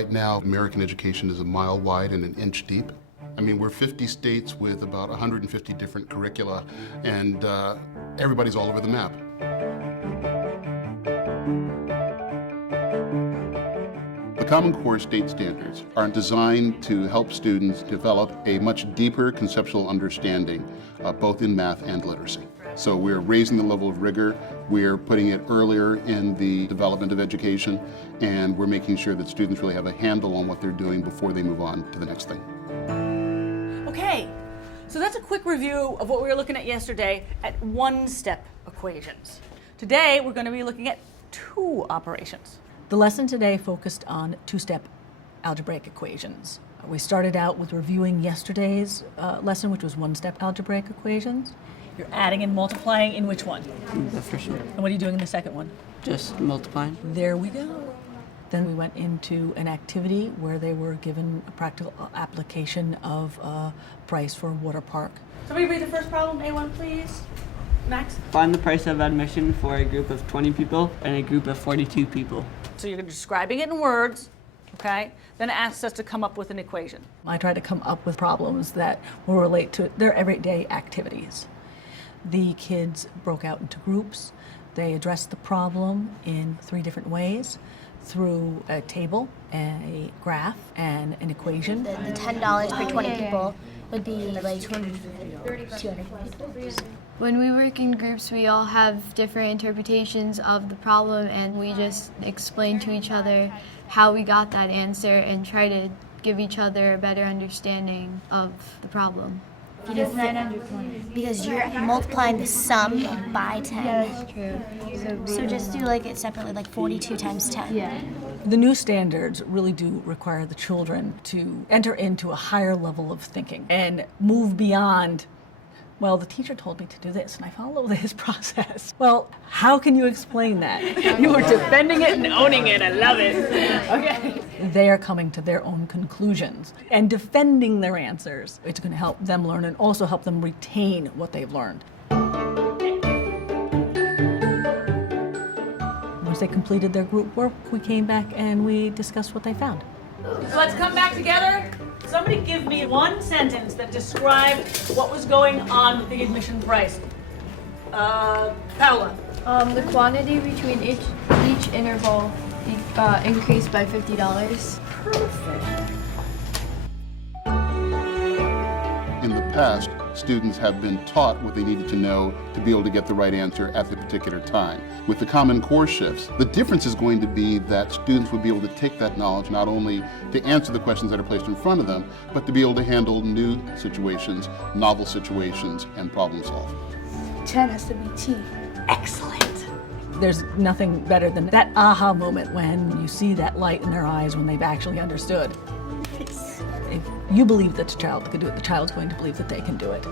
right now, American education is a mile wide and an inch deep. I mean, we're 50 states with about 150 different curricula, and everybody's all over the map. The Common Core state standards are designed to help students develop a much deeper conceptual understanding, both in math and literacy. So we're raising the level of rigor, we're putting it earlier in the development of education, and we're making sure that students really have a handle on what they're doing before they move on to the next thing. Okay, so that's a quick review of what we were looking at yesterday at one-step equations. Today, we're going to be looking at two operations. The lesson today focused on two-step algebraic equations. We started out with reviewing yesterday's lesson, which was one-step algebraic equations. You're adding and multiplying in which one? The first one. And what are you doing in the second one? Just multiplying. There we go. Then we went into an activity where they were given a practical application of a price for a water park. Somebody read the first problem, A1, please. Max? Find the price of admission for a group of 20 people and a group of 42 people. So you're describing it in words, okay? Then it asks us to come up with an equation. I tried to come up with problems that will relate to their everyday activities. The kids broke out into groups. They addressed the problem in 3 different ways: through a table, a graph, and an equation. The $10 per 20 people would be like $250. When we work in groups, we all have different interpretations of the problem, and we just explain to each other how we got that answer and try to give each other a better understanding of the problem. Because you're multiplying the sum by 10. Yeah, that's true. So just do like it separately, like 42 times 10. Yeah. The new standards really do require the children to enter into a higher level of thinking and move beyond, well, the teacher told me to do this and I follow this process. Well, how can you explain that? You are defending it and owning it. I love it. Okay. They are coming to their own conclusions and defending their answers. It's going to help them learn and also help them retain what they've learned. Once they completed their group work, we came back and we discussed what they found. So let's come back together. Somebody give me one sentence that described what was going on with the admission price. Paola. The quantity between each interval increased by $50. Perfect. In the past, students have been taught what they needed to know to be able to get the right answer at the particular time. With the Common Core shifts, the difference is going to be that students would be able to take that knowledge not only to answer the questions that are placed in front of them, but to be able to handle new situations, novel situations, and problem solve. 10 has to be T. Excellent. There's nothing better than that aha moment when you see that light in their eyes when they've actually understood. If you believe that the child can do it, the child's going to believe that they can do it.